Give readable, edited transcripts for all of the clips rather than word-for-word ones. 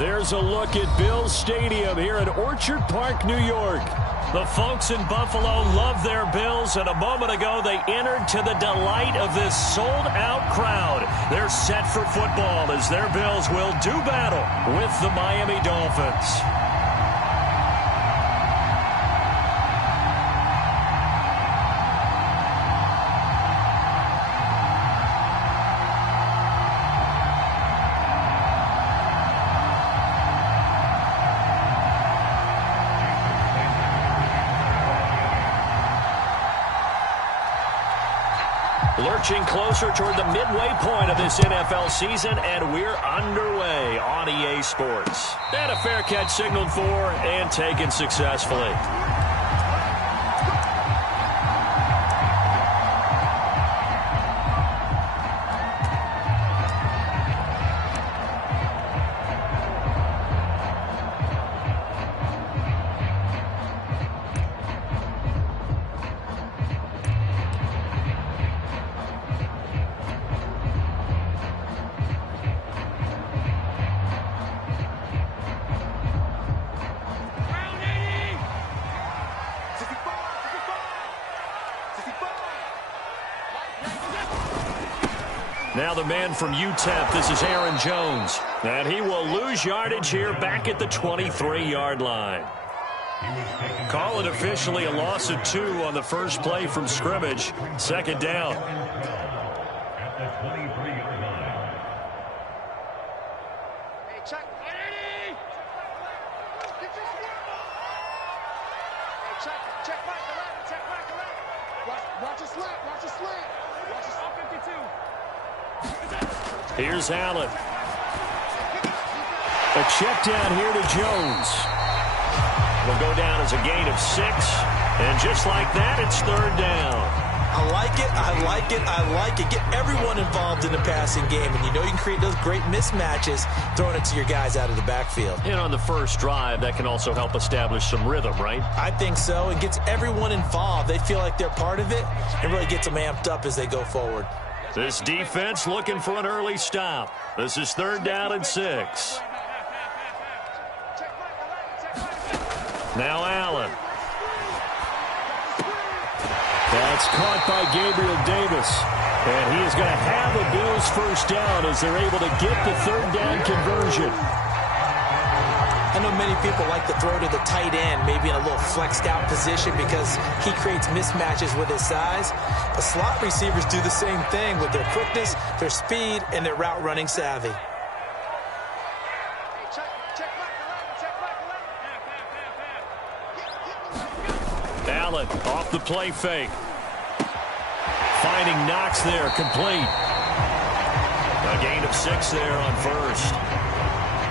There's a look at Bills Stadium here in Orchard Park, New York. The folks in Buffalo love their Bills, and a moment ago they entered to the delight of this sold-out crowd. They're set for football as their Bills will do battle with the Miami Dolphins. Lurching closer toward the midway point of this NFL season, and we're underway on EA Sports. And a fair catch signaled for and taken successfully. Now the man from UTEP, this is Aaron Jones. And he will lose yardage here back at the 23-yard line. Call it officially a loss of 2 on the first play from scrimmage. Second down. At the 23-yard line. Hey, check. Hey, check back 11, check back 11. Watch his slant, watch his slant. Watch his all 52. Here's Allen. A check down here to Jones. Will go down as a gain of 6. And just like that, it's third down. I like it, I like it, I like it. Get everyone involved in the passing game. And you know you can create those great mismatches throwing it to your guys out of the backfield. And on the first drive, that can also help establish some rhythm, right? I think so. It gets everyone involved. They feel like they're part of it. It really gets them amped up as they go forward. This defense looking for an early stop. This is third down and 6. Now Allen. That's caught by Gabriel Davis. And he is going to have a Bills first down as they're able to get the third down conversion. I know many people like to throw to the tight end, maybe in a little flexed out position because he creates mismatches with his size. But slot receivers do the same thing with their quickness, their speed, and their route running savvy. Allen off the play fake. Finding Knox there, complete. A gain of 6 there on first.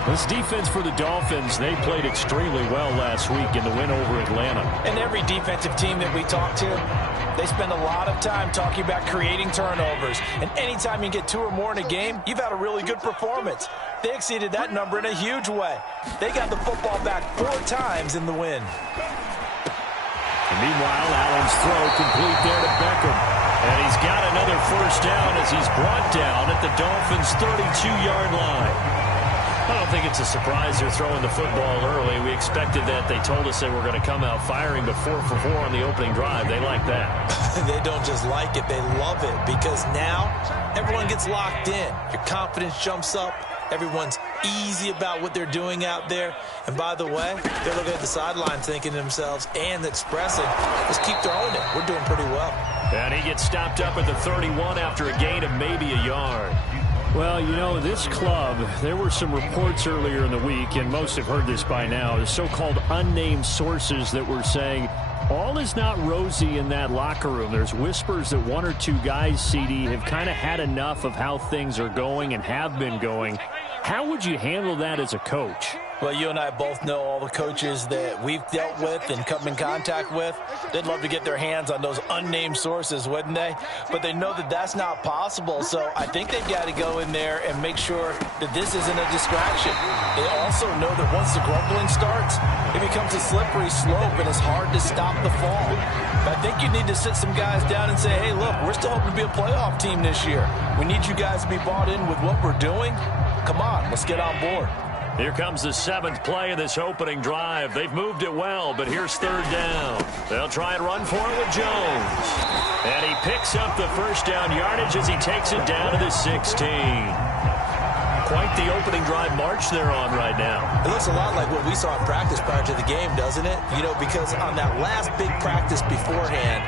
This defense for the Dolphins, they played extremely well last week in the win over Atlanta. And every defensive team that we talk to, they spend a lot of time talking about creating turnovers. And anytime you get 2 or more in a game, you've had a really good performance. They exceeded that number in a huge way. They got the football back 4 times in the win. And meanwhile, Allen's throw complete there to Beckham. And he's got another first down as he's brought down at the Dolphins' 32-yard line. I don't think it's a surprise they're throwing the football early. We expected that. They told us they were going to come out firing, but 4 for 4 on the opening drive. They like that. They don't just like it, they love it, because now everyone gets locked in. Your confidence jumps up. Everyone's easy about what they're doing out there. And by the way, they're looking at the sideline thinking to themselves and expressing, let's keep throwing it. We're doing pretty well. And he gets stopped up at the 31 after a gain of maybe a yard. Well, you know, this club, there were some reports earlier in the week, and most have heard this by now, the so-called unnamed sources that were saying all is not rosy in that locker room. There's whispers that 1 or 2 guys, CD, have kind of had enough of how things are going and have been going. How would you handle that as a coach? Well, you and I both know all the coaches that we've dealt with and come in contact with. They'd love to get their hands on those unnamed sources, wouldn't they? But they know that that's not possible, so I think they've got to go in there and make sure that this isn't a distraction. They also know that once the grumbling starts, it becomes a slippery slope, and it's hard to stop the fall. But I think you need to sit some guys down and say, hey, look, we're still hoping to be a playoff team this year. We need you guys to be bought in with what we're doing. Come on, let's get on board. Here comes the 7th play of this opening drive. They've moved it well, but here's 3rd down. They'll try and run for it with Jones. And he picks up the first down yardage as he takes it down to the 16. Quite the opening drive march they're on right now. It looks a lot like what we saw in practice prior to the game, doesn't it? You know, because on that last big practice beforehand,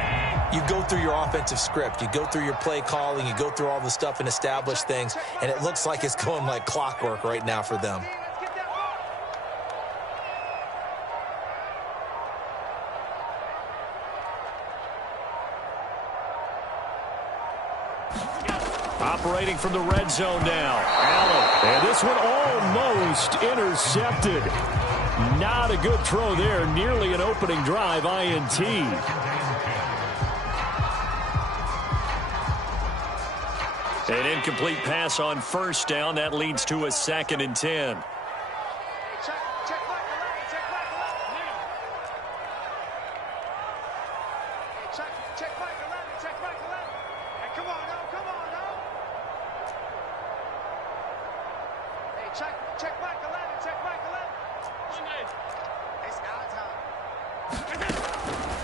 you go through your offensive script. You go through your play calling. You go through all the stuff and establish things. And it looks like it's going like clockwork right now for them. Operating from the red zone now. Allen. And this one almost intercepted. Not a good throw there. Nearly an opening drive INT. An incomplete pass on 1st down. That leads to a 2nd and 10.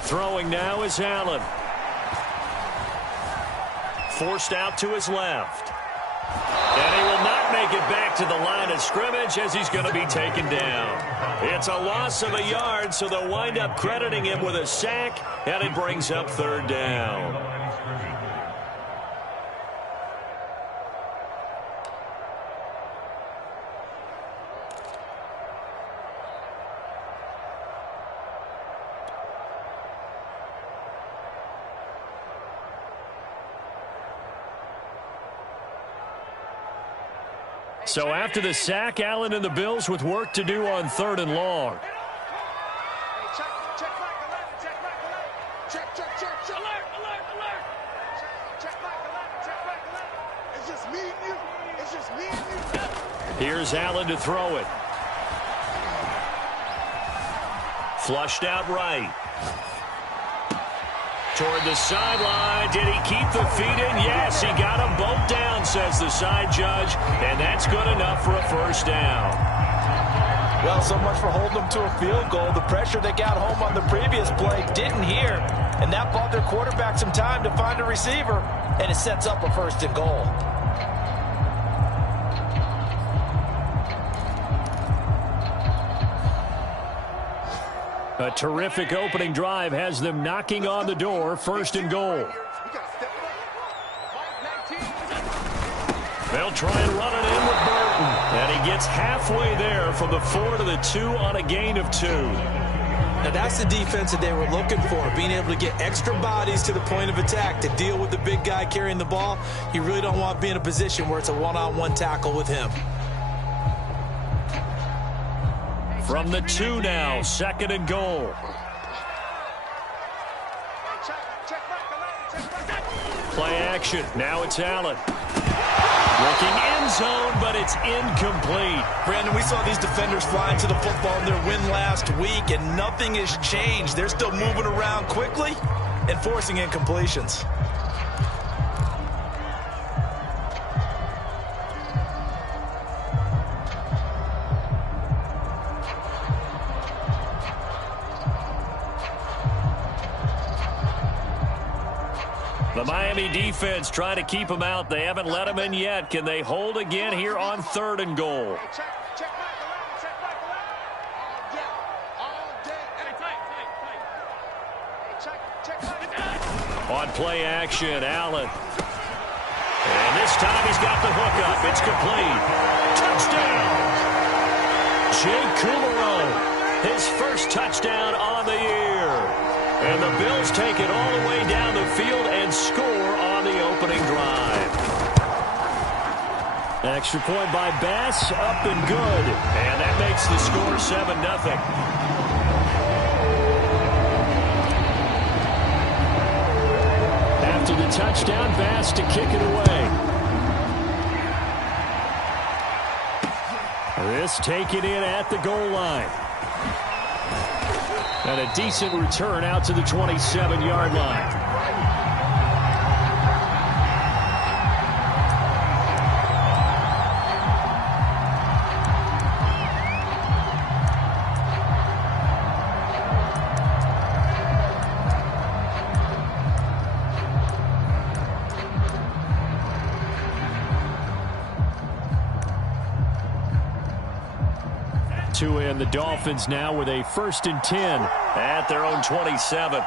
Throwing now is Allen. Forced out to his left. And he will not make it back to the line of scrimmage as he's going to be taken down. It's a loss of a yard, so they'll wind up crediting him with a sack, and it brings up 3rd down. So after the sack, Allen and the Bills with work to do on 3rd and long. It's just me and you. It's just me and you. Here's Allen to throw it. Flushed out right. Toward the sideline. Did he keep the feet in? Yes, he got them both down, says the side judge. And that's good enough for a 1st down. Well, so much for holding them to a field goal. The pressure they got home on the previous play didn't hear. And that bought their quarterback some time to find a receiver. And it sets up a 1st and goal. A terrific opening drive has them knocking on the door. 1st and goal. They'll try and run it in with Burton. And he gets halfway there from the 4 to the 2 on a gain of 2. Now that's the defense that they were looking for, being able to get extra bodies to the point of attack to deal with the big guy carrying the ball. You really don't want to be in a position where it's a one-on-one tackle with him. From the 2 now, 2nd and goal. Play action. Now it's Allen. Looking end zone, but it's incomplete. Brandon, we saw these defenders flying to the football in their win last week, and nothing has changed. They're still moving around quickly and forcing incompletions. The Miami defense trying to keep them out. They haven't let them in yet. Can they hold again here on 3rd and goal? On play action, Allen. And this time he's got the hook up. It's complete. Touchdown! Jake Kumaro, his first touchdown on the year. And the Bills take it all the way down the field and score on the opening drive. Extra point by Bass, up and good. And that makes the score 7-0. After the touchdown, Bass to kick it away. This taken in at the goal line. And a decent return out to the 27-yard line. Tua and the Dolphins now with a 1st and 10 at their own 27.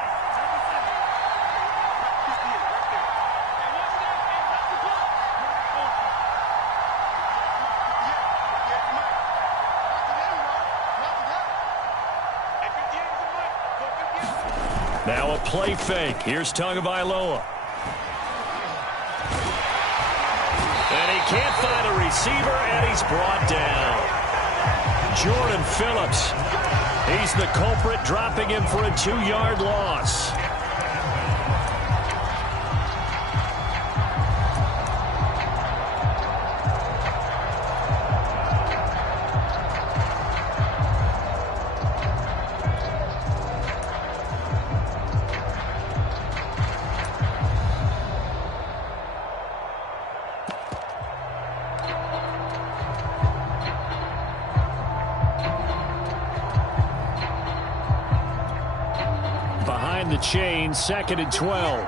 Now a play fake. Here's Tagovailoa. And he can't find a receiver, and he's brought down. Jordan Phillips. He's the culprit, dropping him for a 2-yard loss. The chain, 2nd and 12.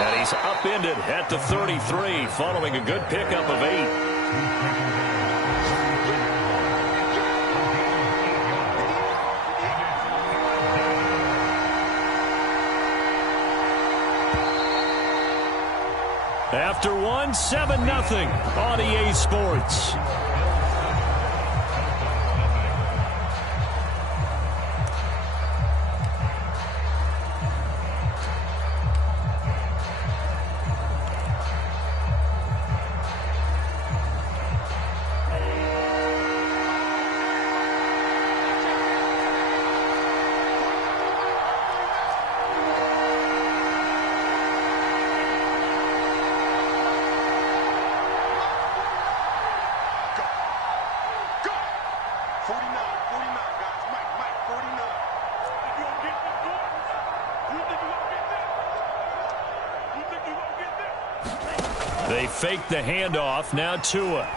And he's upended at the 33, following a good pickup of 8. After 7-0 on EA Sports. They fake the handoff. Now Tua. And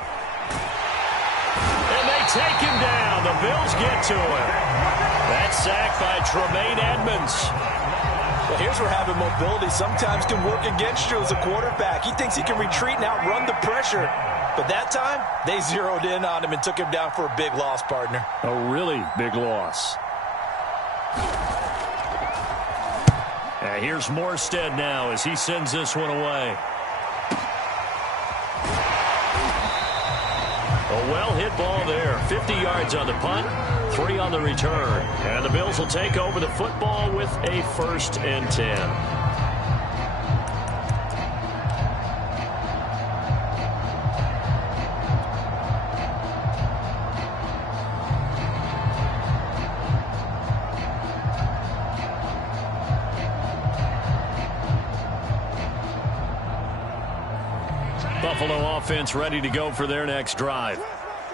they take him down. The Bills get to him. That sack by Tremaine Edmonds. Well, here's where having mobility sometimes can work against you as a quarterback. He thinks he can retreat and outrun the pressure. But that time, they zeroed in on him and took him down for a big loss, partner. A really big loss. And here's Morstead now as he sends this one away. A well-hit ball there. 50 yards on the punt, 3 on the return. And the Bills will take over the football with a 1st and 10. Buffalo offense ready to go for their next drive.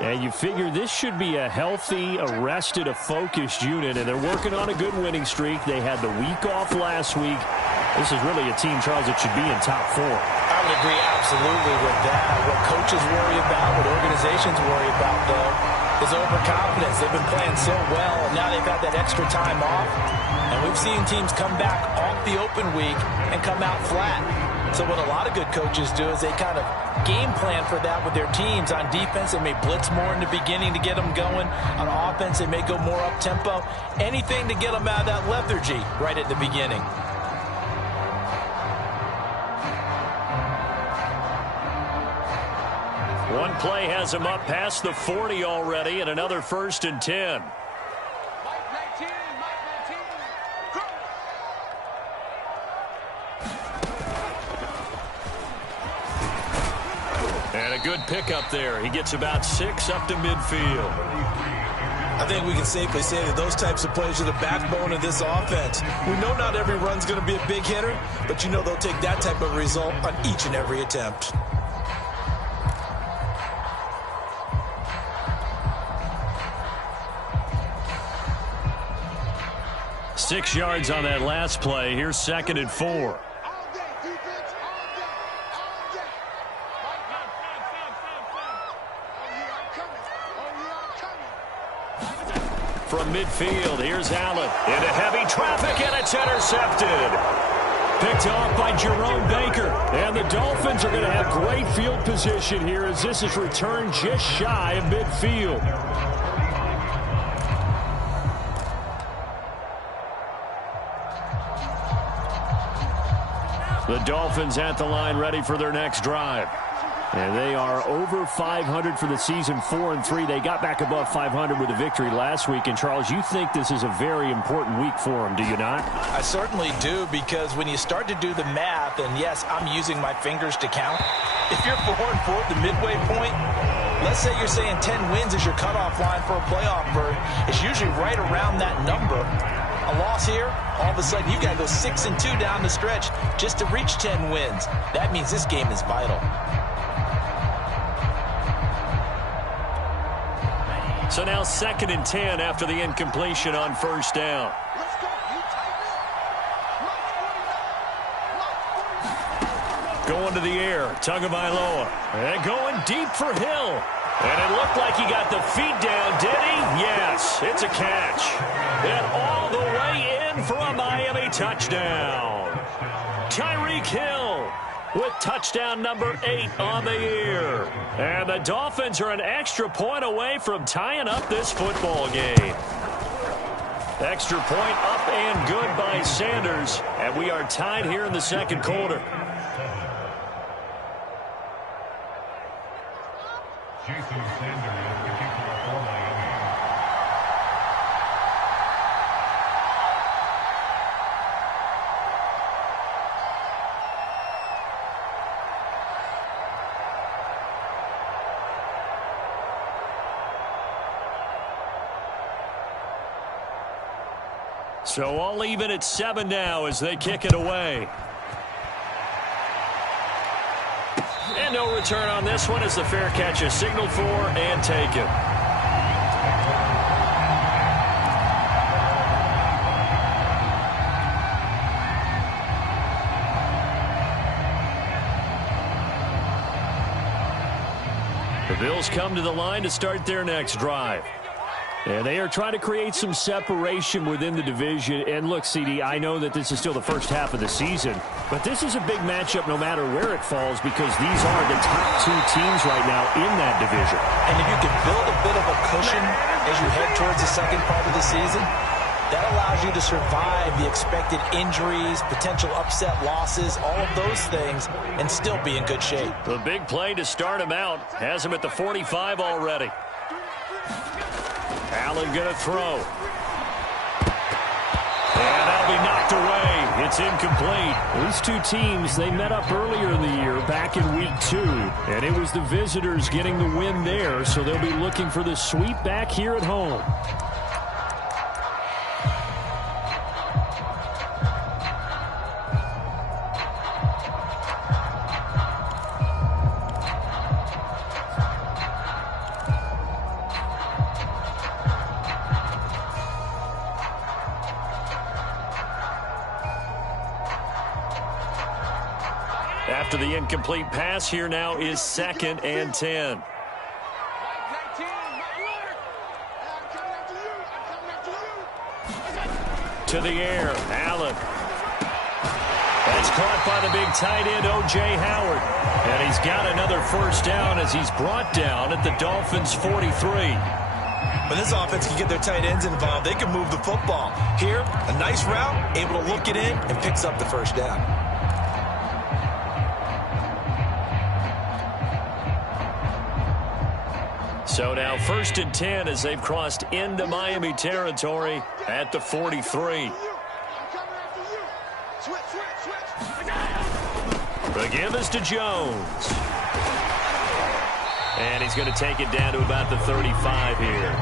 And you figure this should be a healthy, arrested, a focused unit, and they're working on a good winning streak. They had the week off last week. This is really a team, Charles, that should be in top 4. I would agree absolutely with that. What coaches worry about, what organizations worry about, though, is overconfidence. They've been playing so well, and now they've had that extra time off. And we've seen teams come back off the open week and come out flat. So what a lot of good coaches do is they kind of game plan for that with their teams. On defense, they may blitz more in the beginning to get them going. On offense, they may go more up-tempo. Anything to get them out of that lethargy right at the beginning. One play has him up past the 40 already, and another 1st and 10. And a good pickup there. He gets about 6 up to midfield. I think we can safely say that those types of plays are the backbone of this offense. We know not every run's going to be a big hitter, but you know they'll take that type of result on each and every attempt. Six yards on that last play. Here's 2nd and 4. From midfield, here's Allen into heavy traffic, and it's intercepted. Picked off by Jerome Baker. And the Dolphins are going to have great field position here as this is returned just shy of midfield. The Dolphins at the line ready for their next drive. And they are over 500 for the season, 4-3. They got back above 500 with a victory last week. And, Charles, you think this is a very important week for them, do you not? I certainly do, because when you start to do the math, and, yes, I'm using my fingers to count. If you're 4-4 at the midway point, let's say you're saying 10 wins is your cutoff line for a playoff berth. It's usually right around that number. A loss here, all of a sudden you got to go 6-2 down the stretch just to reach 10 wins. That means this game is vital. So now 2nd and 10 after the incompletion on first down. Going to the air, Tagovailoa. And going deep for Hill. And it looked like he got the feet down, did he? Yes, it's a catch. And all the way in for a Miami touchdown. Tyreek Hill with touchdown number 8 on the year. And the Dolphins are an extra point away from tying up this football game. Extra point up and good by Sanders. And we are tied here in the second quarter. Jason Sanders, the kicker for Miami. So all even at 7 now as they kick it away. And no return on this one as the fair catch is signaled for and taken. The Bills come to the line to start their next drive. And they are trying to create some separation within the division. And look, CD, I know that this is still the first half of the season, but this is a big matchup no matter where it falls because these are the top 2 teams right now in that division. And if you can build a bit of a cushion as you head towards the second part of the season, that allows you to survive the expected injuries, potential upset losses, all of those things, and still be in good shape. The big play to start him out has him at the 45 already. Allen going to throw. And that'll be knocked away. It's incomplete. These two teams, they met up earlier in the year back in week 2. And it was the visitors getting the win there. So they'll be looking for the sweep back here at home. After the incomplete pass, here now is 2nd and 10. To the air, Allen. That's caught by the big tight end, O.J. Howard. And he's got another first down as he's brought down at the Dolphins' 43. When this offense can get their tight ends involved, they can move the football. Here, a nice route, able to look it in, and picks up the first down. So now 1st and 10 as they've crossed into Miami territory at the 43. The give is to Jones. And he's going to take it down to about the 35 here.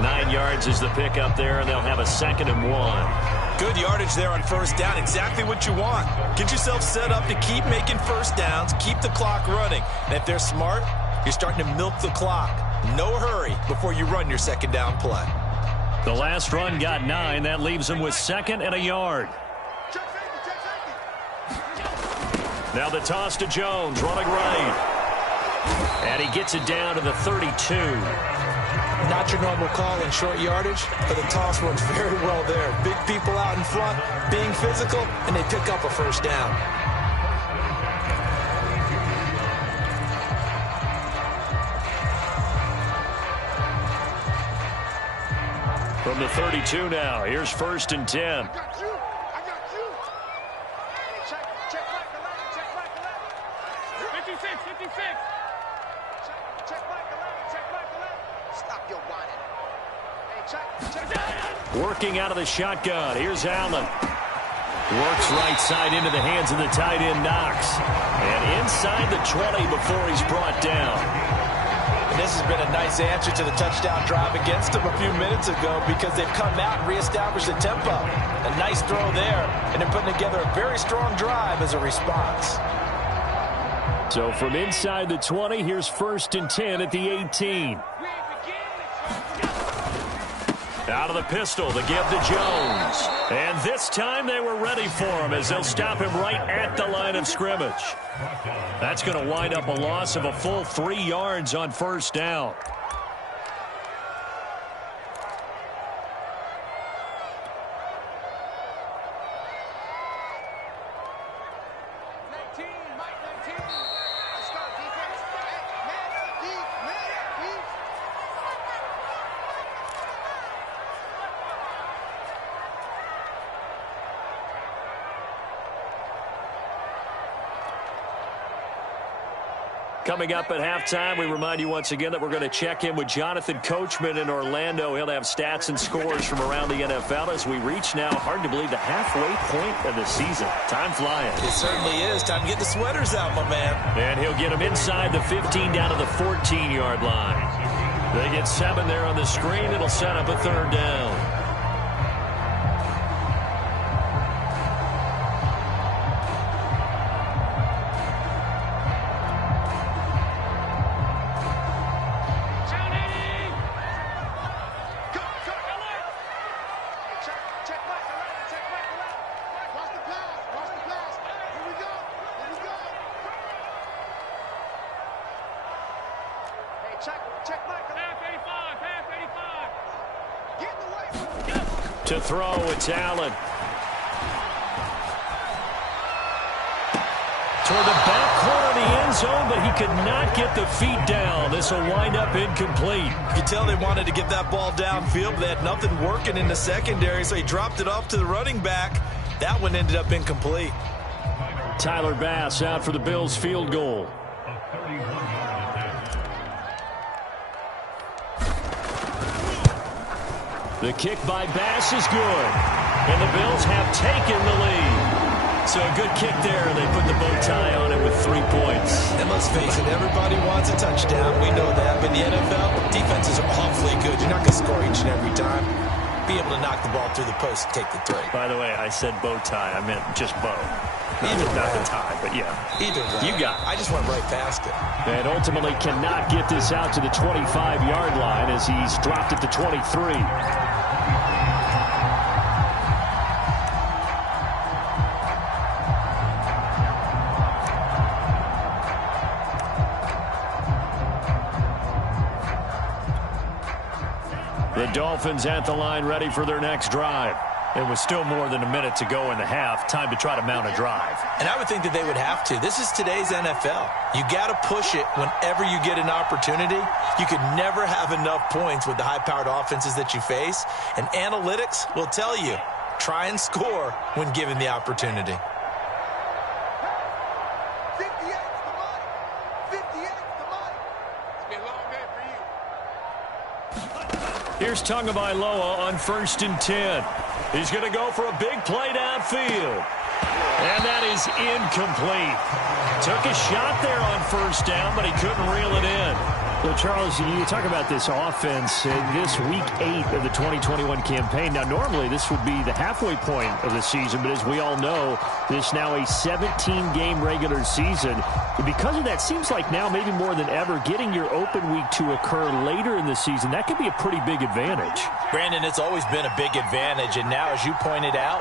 9 yards is the pickup there, and they'll have a 2nd and 1. Good yardage there on first down. Exactly what you want. Get yourself set up to keep making first downs, keep the clock running. And if they're smart, you're starting to milk the clock. No hurry before you run your 2nd down play. The last run got 9. That leaves them with 2nd and a yard. Now the toss to Jones, running right. And he gets it down to the 32. Not your normal call in short yardage, but the toss works very well there. Big people out in front, being physical, and they pick up a first down. From the 32 now, here's 1st and 10. I got you. Check right to left. Check right to left. 56. Check right to left. Stop your whining. Hey, check. Working out of the shotgun. Here's Allen. Works right side into the hands of the tight end, Knox. And inside the 20 before he's brought down. And this has been a nice answer to the touchdown drive against them a few minutes ago because they've come out and reestablished the tempo. A nice throw there, and they're putting together a very strong drive as a response. So from inside the 20, here's 1st and 10 at the 18. Out of the pistol, the give to Jones. And this time they were ready for him as they'll stop him right at the line of scrimmage. That's going to wind up a loss of a full 3 yards on 1st down. Coming up at halftime, we remind you once again that we're going to check in with Jonathan Coachman in Orlando. He'll have stats and scores from around the NFL as we reach now, hard to believe, the halfway point of the season. Time flying. It certainly is. Time to get the sweaters out, my man. And he'll get them inside the 15 down to the 14-yard line. They get 7 there on the screen. It'll set up a 3rd down. To throw, it's Allen. Toward the back corner of the end zone, but he could not get the feet down. This will wind up incomplete. You could tell they wanted to get that ball downfield, but they had nothing working in the secondary, so he dropped it off to the running back. That one ended up incomplete. Tyler Bass out for the Bills field goal. The kick by Bass is good. And the Bills have taken the lead. So a good kick there. They put the bow tie on it with 3 points. And let's face it, everybody wants a touchdown. We know that. But in the NFL, defenses are awfully good. You're not going to score each and every time. Be able to knock the ball through the post and take the 3. By the way, I said bow tie. I meant just bow. Not the tie, but yeah. Either way. You got it. I just went right past it. And ultimately cannot get this out to the 25-yard line as he's dropped at the 23. The Dolphins at the line ready for their next drive. It was still more than a minute to go in the half. Time to try to mount a drive. And I would think that they would have to. This is today's NFL. You got to push it whenever you get an opportunity. You could never have enough points with the high-powered offenses that you face. And analytics will tell you, try and score when given the opportunity. 58's the money. 58's the money. It's been a long day for you. Here's Tagovailoa on 1st and 10. He's going to go for a big play downfield. And that is incomplete. Took a shot there on 1st down, but he couldn't reel it in. Well, Charles, you talk about this offense in this week 8 of the 2021 campaign. Now, normally this would be the halfway point of the season, but as we all know, this now a 17-game regular season. And because of that, seems like now maybe more than ever, getting your open week to occur later in the season, that could be a pretty big advantage. Brandon, it's always been a big advantage, and now, as you pointed out,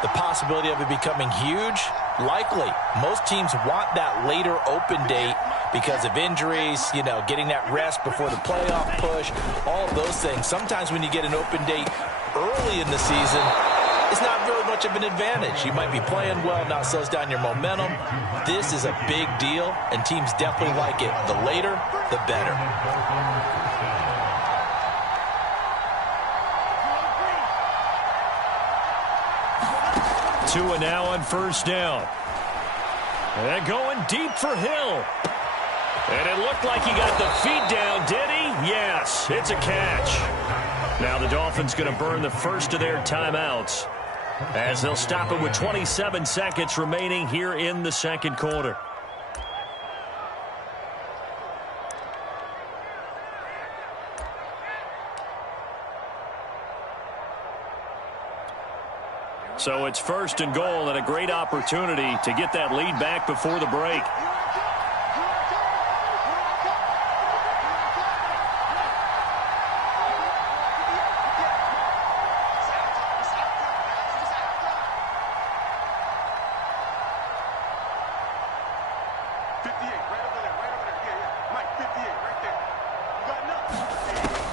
the possibility of it becoming huge, likely. Most teams want that later open date because of injuries, you know, getting that rest before the playoff push, all of those things. Sometimes when you get an open date early in the season, it's not really much of an advantage. You might be playing well, now it slows down your momentum. This is a big deal, and teams definitely like it. The later, the better. Tua now on first down. And going deep for Hill. And it looked like he got the feet down, did he? Yes, it's a catch. Now the Dolphins going to burn the first of their timeouts as they'll stop it with 27 seconds remaining here in the second quarter. So it's first and goal, and a great opportunity to get that lead back before the break.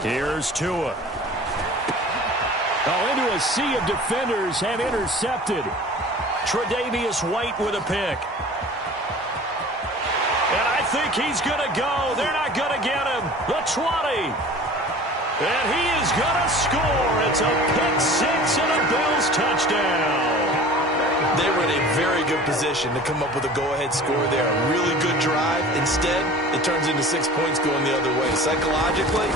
Here's Tua. Oh, into a sea of defenders and intercepted. Tre'Davious White with a pick. And I think he's going to go. They're not going to get him. The 20. And he is going to score. It's a pick six and a Bills touchdown. They were in a very good position to come up with a go-ahead score there. A really good drive. Instead, it turns into 6 points going the other way. Psychologically,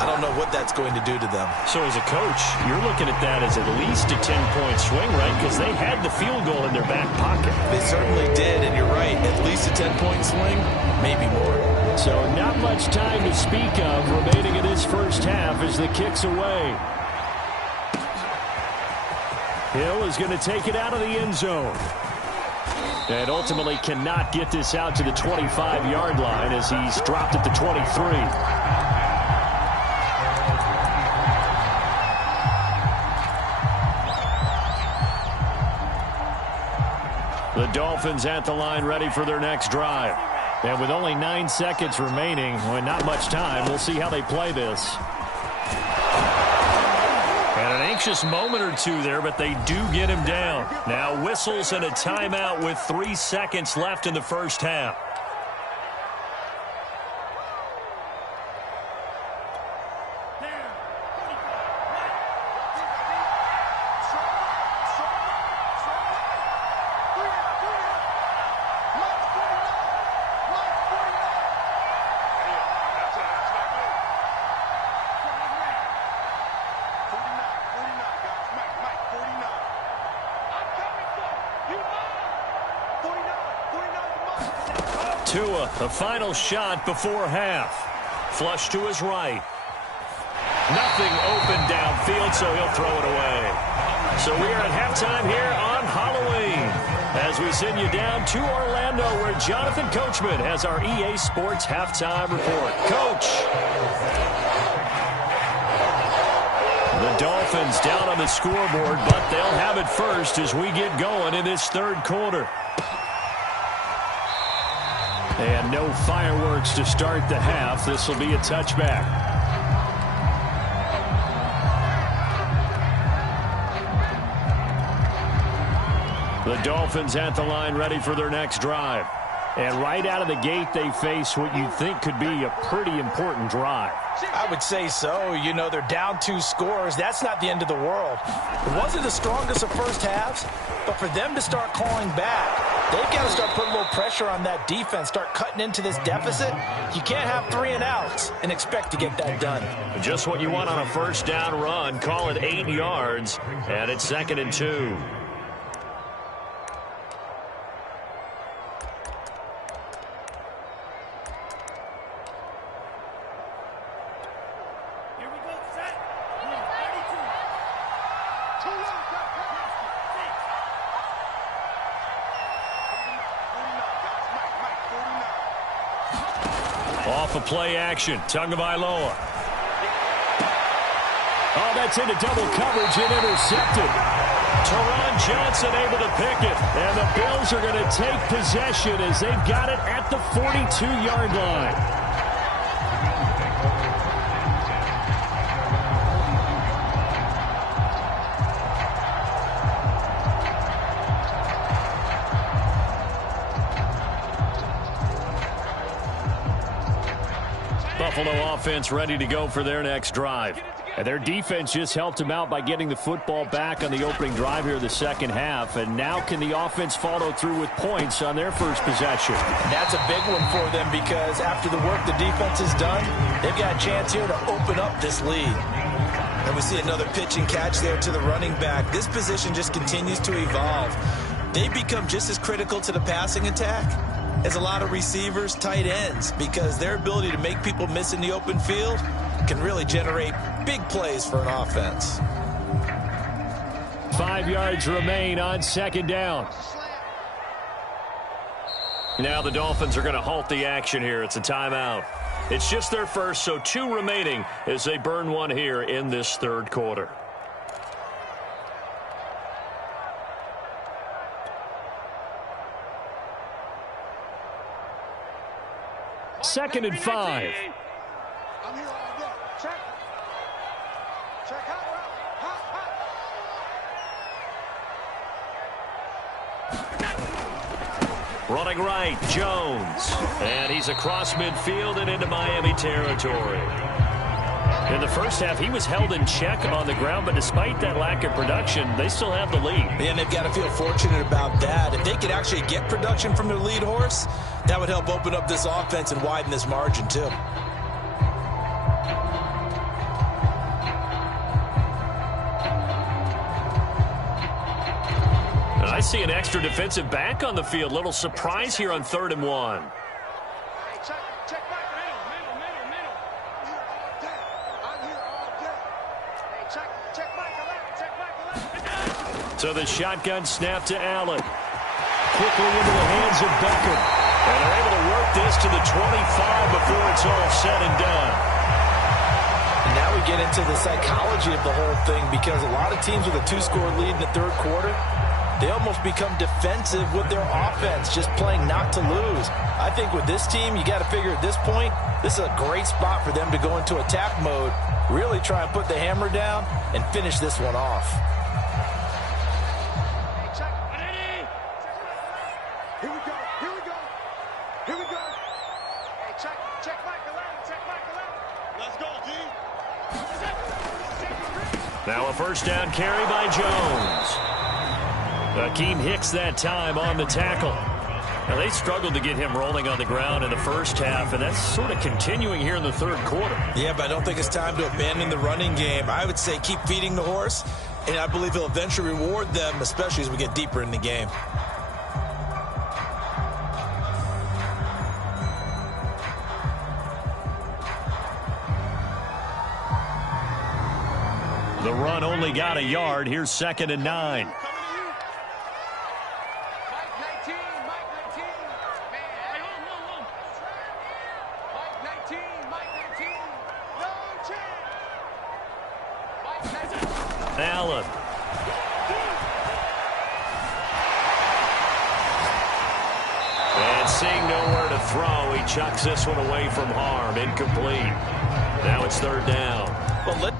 I don't know what that's going to do to them. So as a coach, you're looking at that as at least a 10-point swing, right? Because they had the field goal in their back pocket. They certainly did, and you're right. At least a 10-point swing, maybe more. So not much time to speak of remaining in this first half as the kick's away. Hill is going to take it out of the end zone. And ultimately cannot get this out to the 25-yard line as he's dropped at the 23. The Dolphins at the line ready for their next drive. And with only 9 seconds remaining, well, not much time, we'll see how they play this. And an anxious moment or two there, but they do get him down. Now whistles and a timeout with 3 seconds left in the first half. Tua, the final shot before half. Flush to his right. Nothing open downfield, so he'll throw it away. So we are at halftime here on Halloween as we send you down to Orlando where Jonathan Coachman has our EA Sports halftime report. Coach. The Dolphins down on the scoreboard, but they'll have it first as we get going in this third quarter. And no fireworks to start the half. This will be a touchback. The Dolphins at the line ready for their next drive. And right out of the gate, they face what you think could be a pretty important drive. I would say so. You know, they're down 2 scores. That's not the end of the world. It wasn't the strongest of first halves, but for them to start clawing back, they've got to start putting a little pressure on that defense, start cutting into this deficit. You can't have 3 and outs and expect to get that done. Just what you want on a first down run. Call it 8 yards, and it's 2nd and 2. Off of play action, Tagovailoa. Oh, that's into double coverage and intercepted. Teron Johnson able to pick it. And the Bills are going to take possession as they've got it at the 42-yard line. Buffalo offense ready to go for their next drive. And their defense just helped them out by getting the football back on the opening drive here in the second half. And now can the offense follow through with points on their first possession? And that's a big one for them because after the work the defense has done, they've got a chance here to open up this lead. And we see another pitch and catch there to the running back. This position just continues to evolve. They become just as critical to the passing attack as a lot of receivers, tight ends, because their ability to make people miss in the open field can really generate big plays for an offense. 5 yards remain on second down. Now the Dolphins are going to halt the action here. It's a timeout. It's just their first, so 2 remaining as they burn one here in this third quarter. Second and 5. I'm here all day. Check. Check hot route. Running right, Jones. And he's across midfield and into Miami territory. In the first half, he was held in check on the ground, but despite that lack of production, they still have the lead. And they've got to feel fortunate about that. If they could actually get production from their lead horse, that would help open up this offense and widen this margin, too. And I see an extra defensive back on the field. Little surprise here on 3rd and 1. Check back. Middle. I'm here all day. Hey, check back 11. So the shotgun snap to Allen. Quickly into the hands of Beckham. And they're able to work this to the 25 before it's all said and done. And now we get into the psychology of the whole thing because a lot of teams with a 2-score lead in the third quarter, they almost become defensive with their offense, just playing not to lose. I think with this team, you got to figure at this point, this is a great spot for them to go into attack mode, really try and put the hammer down and finish this one off. Here we go. Hey, check back 11. Let's go, D. Now a first down carry by Jones. Akeem Hicks that time on the tackle. Now they struggled to get him rolling on the ground in the first half, and that's sort of continuing here in the third quarter. Yeah, but I don't think it's time to abandon the running game. I would say keep feeding the horse, and I believe he'll eventually reward them, especially as we get deeper in the game. The run only got a yard. Here's 2nd and 9. Mike 19. No chance. Allen. And seeing nowhere to throw, he chucks this one away from harm. Incomplete. Now it's 3rd down. Well,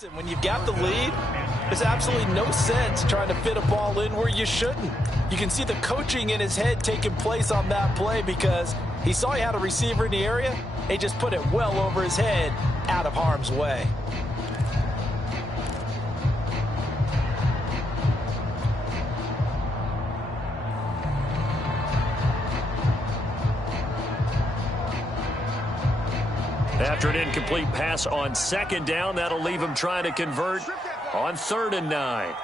Listen, when you've got the lead, there's absolutely no sense trying to fit a ball in where you shouldn't. You can see the coaching in his head taking place on that play because he saw he had a receiver in the area. He just put it well over his head, out of harm's way. After an incomplete pass on second down, that'll leave him trying to convert on 3rd and 9.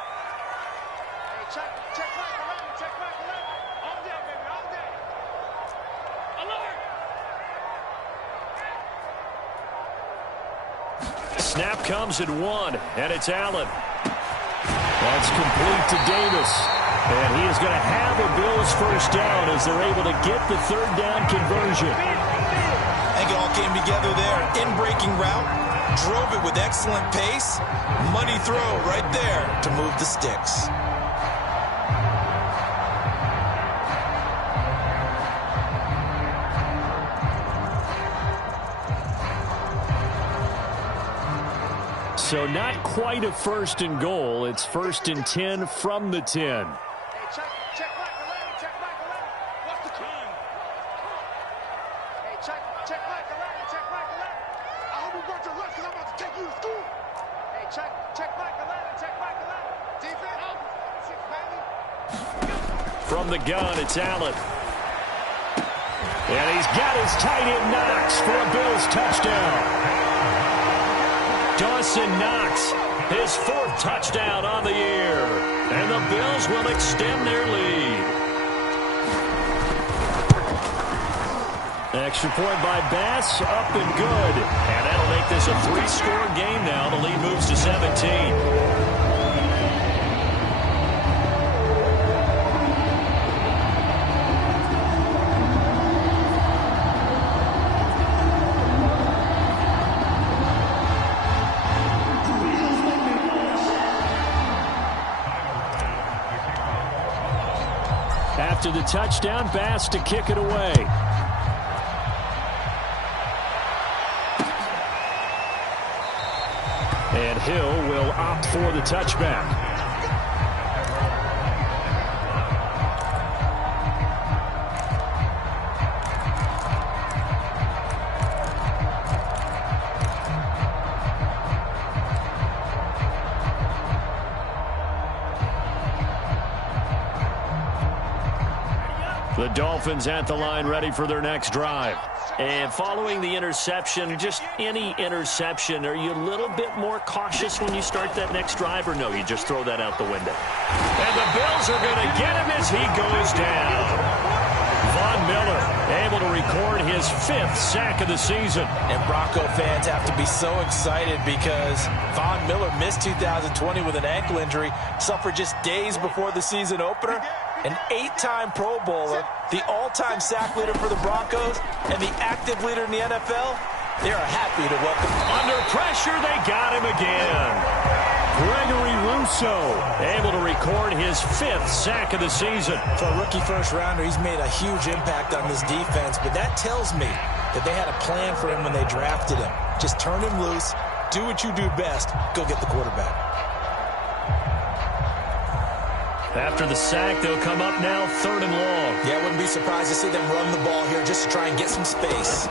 Snap comes at 1, and it's Allen. That's complete to Davis. And he is going to have a Bills first down as they're able to get the 3rd down conversion. I think it all came together there. In-breaking route, drove it with excellent pace. Money throw right there to move the sticks. So not quite a 1st and goal. It's 1st and 10 from the 10. From the gun, it's Allen. And he's got his tight end Knox for a Bills touchdown. Dawson Knox, his 4th touchdown on the year. And the Bills will extend their lead. Extra point by Bass, up and good. And that'll make this a 3-score game now. The lead moves to 17. After the touchdown, Bass to kick it away. And Hill will opt for the touchback. The Dolphins at the line ready for their next drive. And following the interception, just any interception, are you a little bit more cautious when you start that next drive, or no, you just throw that out the window? And the Bills are going to get him as he goes down. Von Miller able to record his 5th sack of the season. And Bronco fans have to be so excited because Von Miller missed 2020 with an ankle injury, suffered just days before the season opener. An 8-time Pro Bowler, the all-time sack leader for the Broncos, and the active leader in the NFL. They are happy to welcome him. Under pressure, they got him again. Gregory Rousseau able to record his 5th sack of the season. For a rookie first-rounder, he's made a huge impact on this defense, but that tells me that they had a plan for him when they drafted him. Just turn him loose, do what you do best, go get the quarterback. After the sack, they'll come up now 3rd and long. Yeah, I wouldn't be surprised to see them run the ball here just to try and get some space.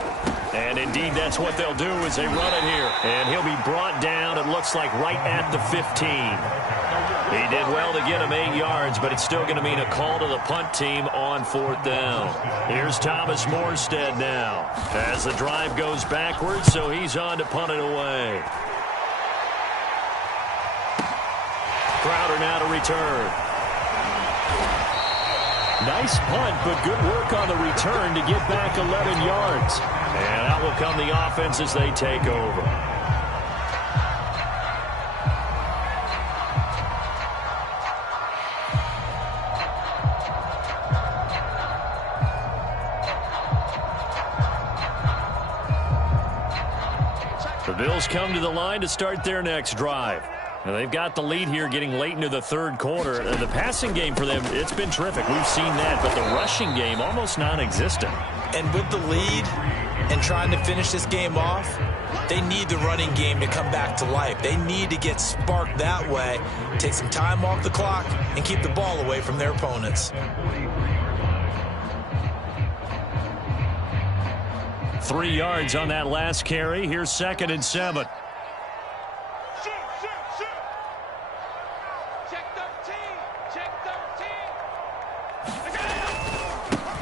And indeed, that's what they'll do as they run it here. And he'll be brought down, it looks like, right at the 15. He did well to get him 8 yards, but it's still going to mean a call to the punt team on 4th down. Here's Thomas Morstead now as the drive goes backwards, so he's on to punt it away. Crowder now to return. Nice punt, but good work on the return to get back 11 yards. And out will come the offense as they take over. The Bills come to the line to start their next drive. Now they've got the lead here getting late into the 3rd quarter. The passing game for them, it's been terrific. We've seen that, but the rushing game almost non-existent. And with the lead and trying to finish this game off, they need the running game to come back to life. They need to get sparked that way, take some time off the clock, and keep the ball away from their opponents. 3 yards on that last carry. Here's 2nd and 7.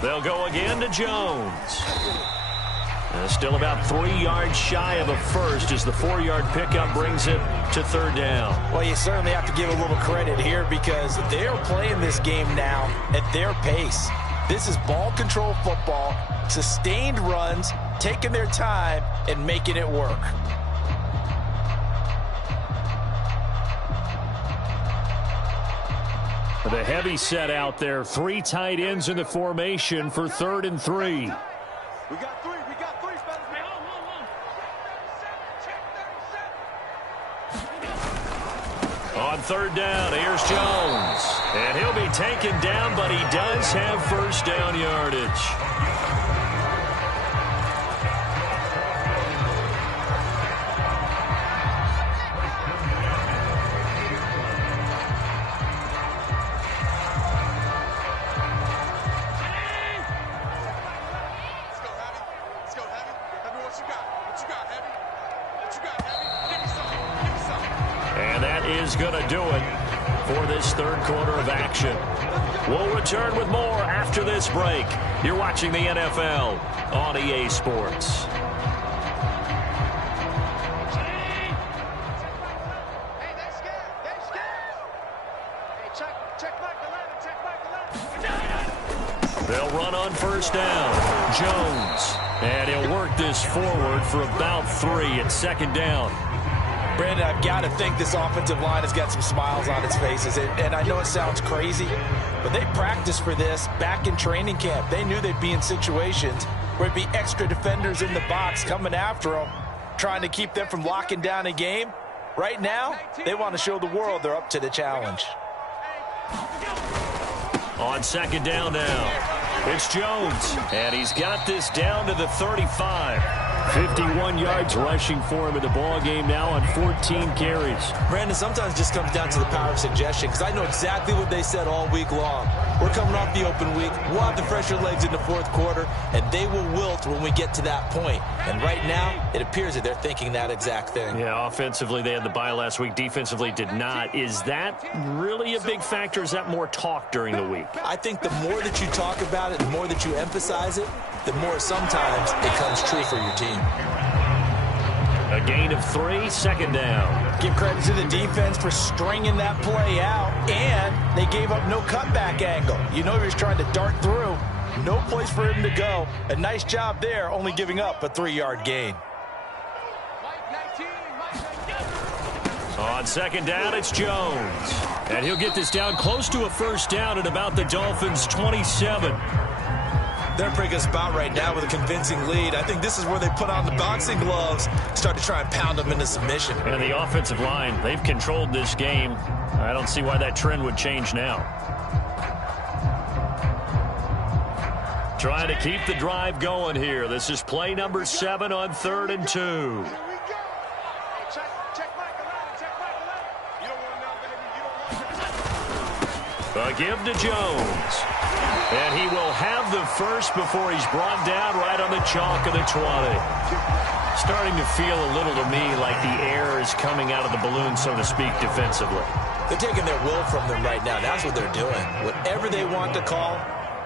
They'll go again to Jones. Still about 3 yards shy of a first as the 4-yard pickup brings it to 3rd down. Well, you certainly have to give a little credit here because they're playing this game now at their pace. This is ball control football, sustained runs, taking their time and making it work. The heavy set out there. 3 tight ends in the formation for 3rd and 3. We got 3. We got 3. On 3rd down, here's Jones. And he'll be taken down, but he does have 1st down yardage. Going to do it for this 3rd quarter of action. We'll return with more after this break. You're watching the NFL on EA Sports. They'll run on 1st down. Jones. And he'll work this forward for about 3 at 2nd down. Brandon, I've got to think this offensive line has got some smiles on its faces. And I know it sounds crazy, but they practiced for this back in training camp. They knew they'd be in situations where it'd be extra defenders in the box coming after them, trying to keep them from locking down a game. Right now, they want to show the world they're up to the challenge. On 2nd down now, it's Jones, and he's got this down to the 35. 51 yards rushing for him in the ball game now on 14 carries. Brandon, sometimes it just comes down to the power of suggestion because I know exactly what they said all week long. We're coming off the open week. We'll have the fresher legs in the 4th quarter, and they will wilt when we get to that point. And right now, it appears that they're thinking that exact thing. Yeah, offensively, they had the bye last week. Defensively, did not. Is that really a big factor? Is that more talk during the week? I think the more that you talk about it, the more that you emphasize it, the more sometimes it comes true for your team. A gain of 3, 2nd down. Give credit to the defense for stringing that play out, and they gave up no cutback angle. You know he was trying to dart through. No place for him to go. A nice job there, only giving up a 3-yard gain. On 2nd down, it's Jones. And he'll get this down close to a 1st down at about the Dolphins' 27. They're in a pretty good spot right now with a convincing lead. I think this is where they put on the boxing gloves, start to try and pound them into submission. And the offensive line, they've controlled this game. I don't see why that trend would change now. Trying to keep the drive going here. This is play number 7 on 3rd and 2. A give to Jones. And he will have the first before he's brought down right on the chalk of the 20. Starting to feel a little to me like the air is coming out of the balloon, so to speak, defensively. They're taking their will from them right now. That's what they're doing. Whatever they want to call,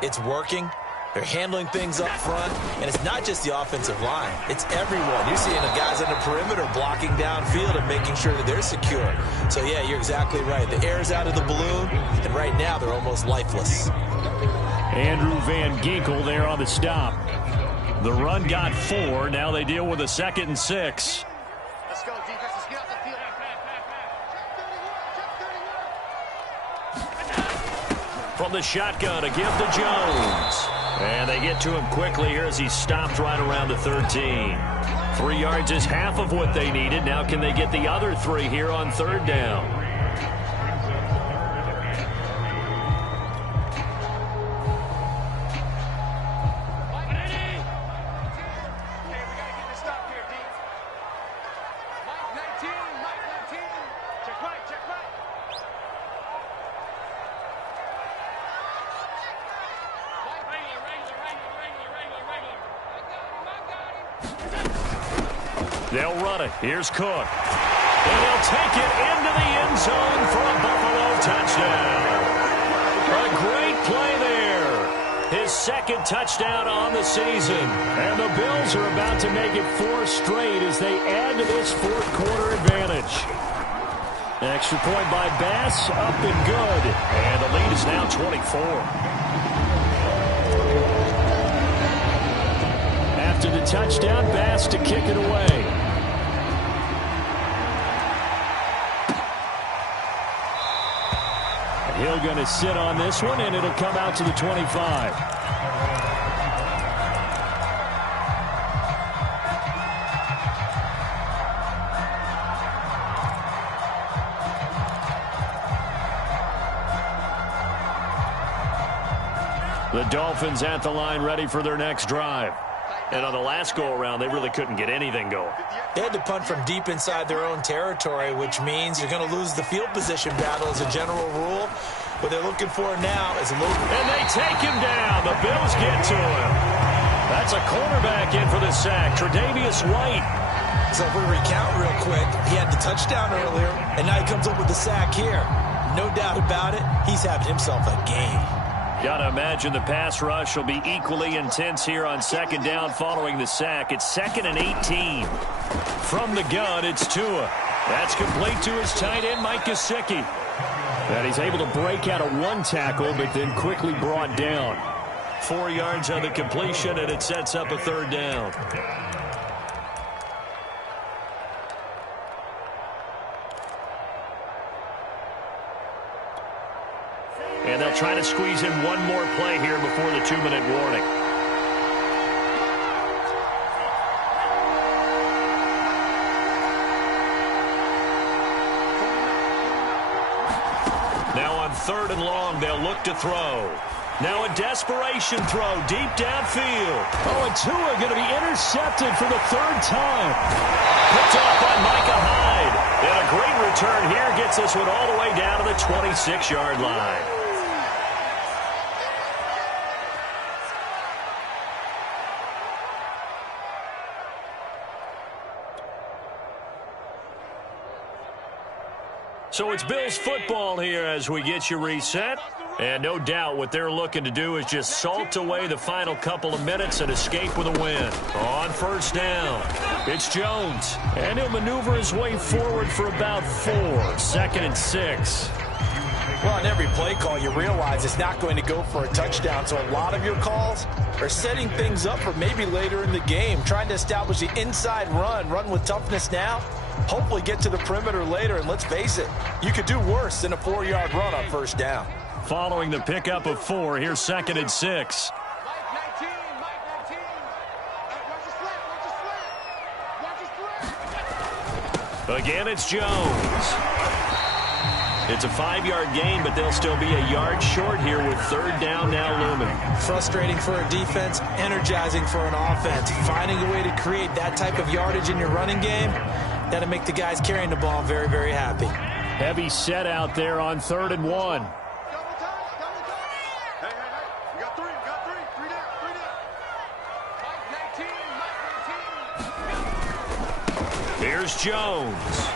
it's working. They're handling things up front, and it's not just the offensive line. It's everyone. You're seeing the guys on the perimeter blocking downfield and making sure that they're secure. So, yeah, you're exactly right. The air's out of the balloon, and right now they're almost lifeless. Andrew Van Ginkel there on the stop. The run got 4. Now they deal with a 2nd and 6. Let's go, defense. Let's get out the field. From the shotgun, a give to Jones. And they get to him quickly here as he stopped right around the 13. 3 yards is half of what they needed. Now can they get the other 3 here on 3rd down? They'll run it. Here's Cook. And he'll take it into the end zone for a Buffalo touchdown. A great play there. His second touchdown on the season. And the Bills are about to make it 4 straight as they add to this fourth quarter advantage. Extra point by Bass, up and good. And the lead is now 24. After the touchdown, Bass to kick it away. Hill going to sit on this one, and it'll come out to the 25. The Dolphins at the line, ready for their next drive. And on the last go-around, they really couldn't get anything going. They had to punt from deep inside their own territory, which means you're going to lose the field position battle as a general rule. What they're looking for now is a little... And they take him down. The Bills get to him. That's a cornerback in for the sack, Tre'Davious White. So if we recount real quick, he had the touchdown earlier, and now he comes up with the sack here. No doubt about it, he's having himself a game. Got to imagine the pass rush will be equally intense here on second down following the sack. It's 2nd and 18. From the gun, it's Tua. That's complete to his tight end, Mike Gesicki. And he's able to break out of one tackle, but then quickly brought down. 4 yards on the completion, and it sets up a third down. And they'll try to squeeze in one more play here before the 2-minute warning. Now on 3rd and long, they'll look to throw. Now a desperation throw deep downfield. Oh, and Tua going to be intercepted for the 3rd time. Picked off by Micah Hyde. And a great return here gets this one all the way down to the 26-yard line. So it's Bills football here as we get you reset. And no doubt what they're looking to do is just salt away the final couple of minutes and escape with a win. On 1st down, it's Jones. And he'll maneuver his way forward for about 4. 2nd and 6. Well, on every play call, you realize it's not going to go for a touchdown. So a lot of your calls are setting things up for maybe later in the game, trying to establish the inside run with toughness now. Hopefully get to the perimeter later, and let's face it, you could do worse than a 4-yard run on 1st down. Following the pickup of 4, here's 2nd and 6. Again, it's Jones. It's a 5-yard gain, but they'll still be a yard short here with 3rd down now looming. Frustrating for a defense, energizing for an offense. Finding a way to create that type of yardage in your running game, that'll make the guys carrying the ball very, very happy. Heavy set out there on 3rd and 1. Hey, we got 3, we got 3. 3 down, 3 down. Mike 19, Mike 19. Here's Jones.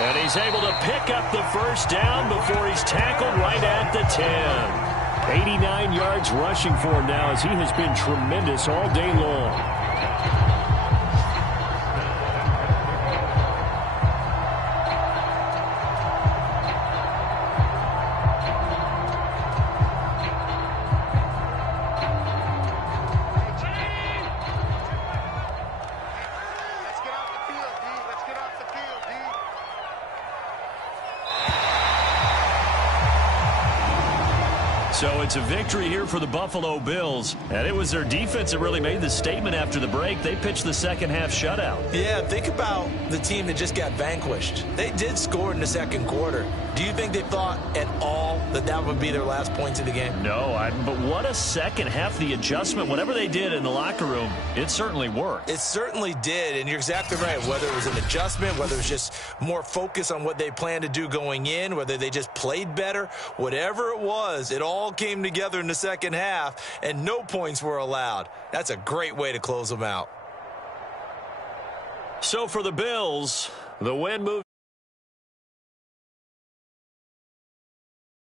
And he's able to pick up the 1st down before he's tackled right at the 10. 89 yards rushing for him now as he has been tremendous all day long. So it's a victory here for the Buffalo Bills. And it was their defense that really made the statement after the break. They pitched the second half shutout. Yeah, think about the team that just got vanquished. They did score in the 2nd quarter. Do you think they thought at all that that would be their last points of the game? No, but what a second half. The adjustment, whatever they did in the locker room, it certainly worked. It certainly did, and you're exactly right. Whether it was an adjustment, whether it was just more focus on what they planned to do going in, whether they just played better, whatever it was, it all came together in the second half, and no points were allowed. That's a great way to close them out. So for the Bills, the win moves.